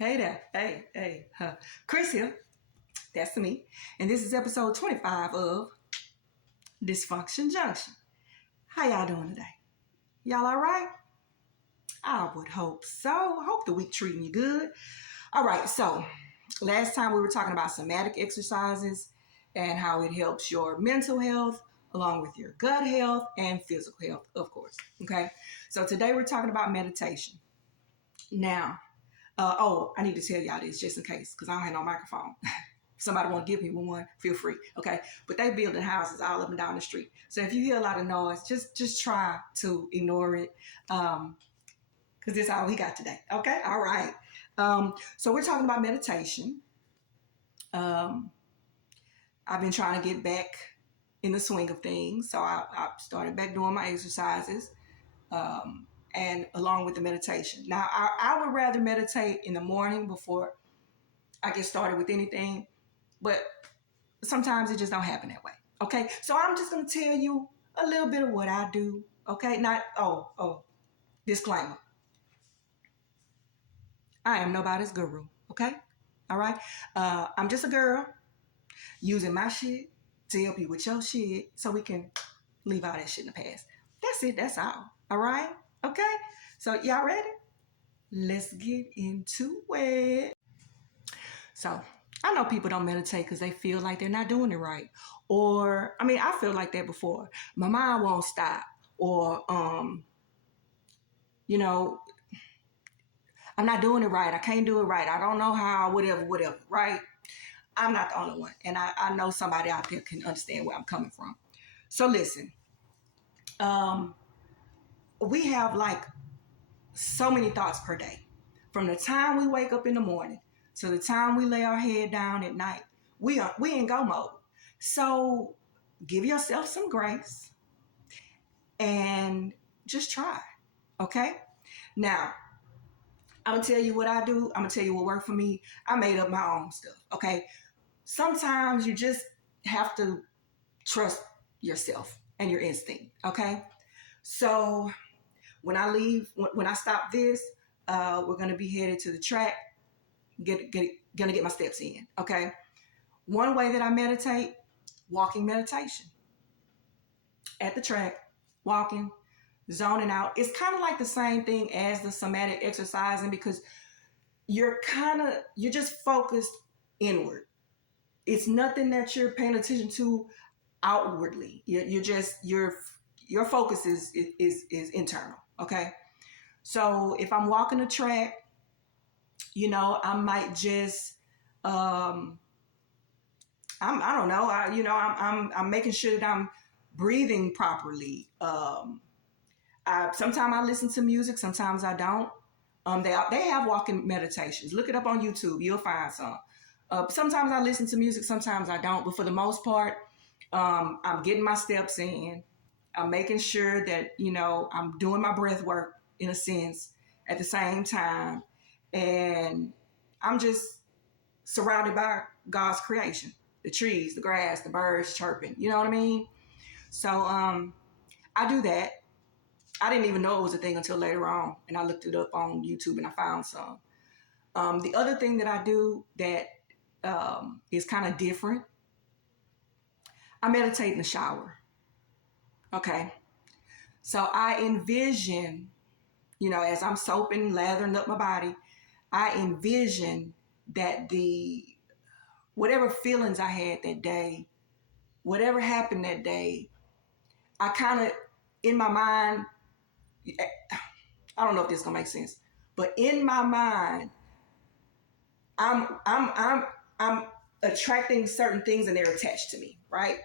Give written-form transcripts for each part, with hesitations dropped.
Hey there. Hey. Chris here. That's me. And this is episode 25 of Dysfunction, Junction. How y'all doing today? Y'all all right? I would hope so. I hope the week treating you good. All right, so last time we were talking about somatic exercises and how it helps your mental health along with your gut health and physical health, of course. Okay, so today we're talking about meditation. Now, I need to tell y'all this just in case, because I don't have no microphone. If somebody want to give me one, feel free, okay? But they building houses all up and down the street. So if you hear a lot of noise, just try to ignore it, because this is all we got today, okay? All right. So we're talking about meditation. I've been trying to get back in the swing of things, so I started back doing my exercises. And along with the meditation. Now, I would rather meditate in the morning before I get started with anything, but sometimes it just don't happen that way, okay? So I'm just going to tell you a little bit of what I do, okay? Disclaimer. I am nobody's guru, okay? All right? I'm just a girl using my shit to help you with your shit so we can leave all that shit in the past. That's it. That's all right? Okay, so y'all ready? Let's get into it. So I know people don't meditate because they feel like they're not doing it right. Or, I feel like that before. My mind won't stop. Or, I'm not doing it right. I can't do it right. I don't know how, whatever, right? I'm not the only one. And I know somebody out there can understand where I'm coming from. So listen, we have like so many thoughts per day. From the time we wake up in the morning to the time we lay our head down at night, we in go mode. So give yourself some grace and just try, okay? Now, I'm going to tell you what I do. I'm going to tell you what worked for me. I made up my own stuff, okay? Sometimes you just have to trust yourself and your instinct, okay? So when I stop this, we're going to be headed to the track, gonna get my steps in, okay? One way that I meditate, walking meditation. At the track, walking, zoning out. It's kind of like the same thing as the somatic exercising because you're just focused inward. It's nothing that you're paying attention to outwardly. Your focus is internal, okay? So if I'm walking the track, I might just, I don't know, I'm making sure that I'm breathing properly. Sometimes I listen to music, sometimes I don't. They have walking meditations. Look it up on YouTube, you'll find some. Sometimes I listen to music, sometimes I don't, but for the most part, I'm getting my steps in. I'm making sure that, I'm doing my breath work in a sense at the same time. And I'm just surrounded by God's creation, the trees, the grass, the birds chirping, you know what I mean? So I do that. I didn't even know it was a thing until later on. And I looked it up on YouTube and I found some. The other thing that I do that is kind of different, I meditate in the shower. Okay. So I envision, as I'm soaping, lathering up my body, I envision that whatever feelings I had that day, whatever happened that day, I kind of, in my mind, I don't know if this is gonna make sense, but in my mind, I'm attracting certain things and they're attached to me, right?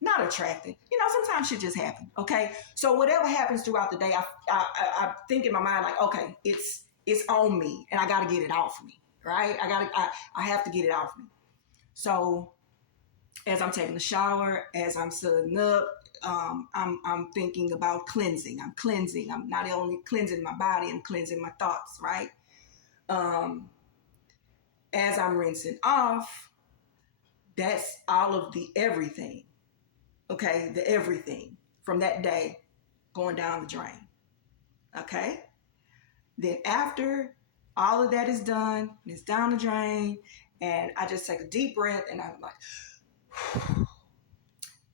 Not attracting. Sometimes shit just happens, okay? So whatever happens throughout the day, I think in my mind, like, okay, it's on me and I got to get it off me, right? I have to get it off me. So as I'm taking a shower, as I'm sitting up, I'm thinking about cleansing. I'm cleansing. I'm not only cleansing my body, I'm cleansing my thoughts, right? As I'm rinsing off, that's all of the everything, okay? The everything from that day going down the drain, okay? Then after all of that is done, it's down the drain, and I just take a deep breath and I'm like,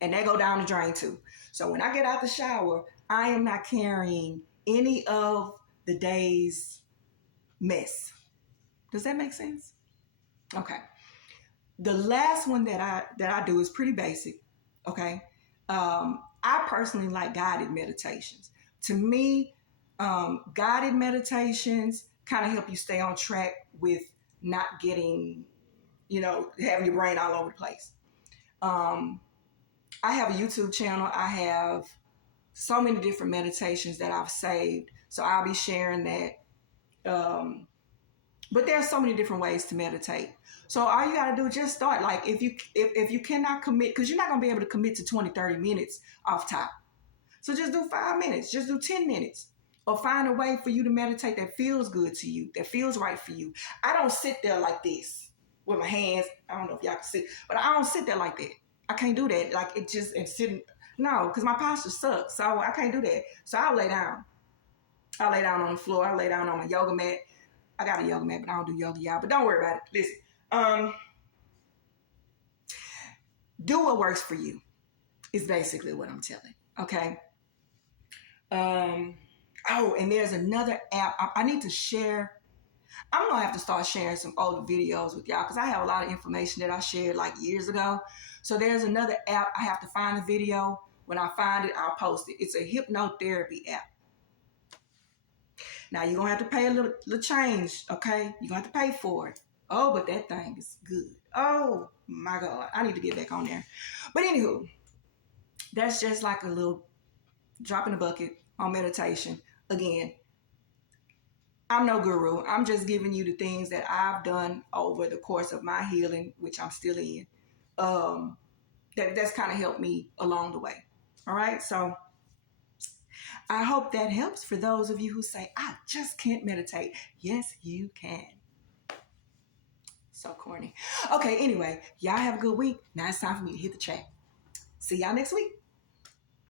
and they go down the drain too. So when I get out the shower, I am not carrying any of the day's mess. Does that make sense? Okay. The last one that I do is pretty basic. Okay. I personally like guided meditations. To me, guided meditations kind of help you stay on track with not getting, having your brain all over the place. I have a YouTube channel. I have so many different meditations that I've saved. So I'll be sharing that. But there are so many different ways to meditate. So all you got to do is just start. Like if you cannot commit, because you're not going to be able to commit to 20, 30 minutes off top. So just do 5 minutes, just do 10 minutes, or find a way for you to meditate that feels good to you, that feels right for you. I don't sit there like this with my hands. I don't know if y'all can see, but I don't sit there like that. I can't do that. Like it just, and sitting, no, because my posture sucks. So I can't do that. So I'll lay down. I'll lay down on the floor. I'll lay down on my yoga mat. I got a yoga mat, but I don't do yoga, y'all. But don't worry about it. Listen, do what works for you is basically what I'm telling. Okay. Oh, and there's another app. I need to share. I'm going to have to start sharing some older videos with y'all because I have a lot of information that I shared like years ago. So there's another app. I have to find the video. When I find it, I'll post it. It's a hypnotherapy app. Now, you're going to have to pay a little change, okay? You're going to have to pay for it. Oh, but that thing is good. Oh, my God. I need to get back on there. But anywho, that's just like a little drop in the bucket on meditation. Again, I'm no guru. I'm just giving you the things that I've done over the course of my healing, which I'm still in. That's kind of helped me along the way. All right? So I hope that helps for those of you who say, I just can't meditate. Yes, you can. So corny. Okay, anyway, y'all have a good week. Now it's time for me to hit the track. See y'all next week.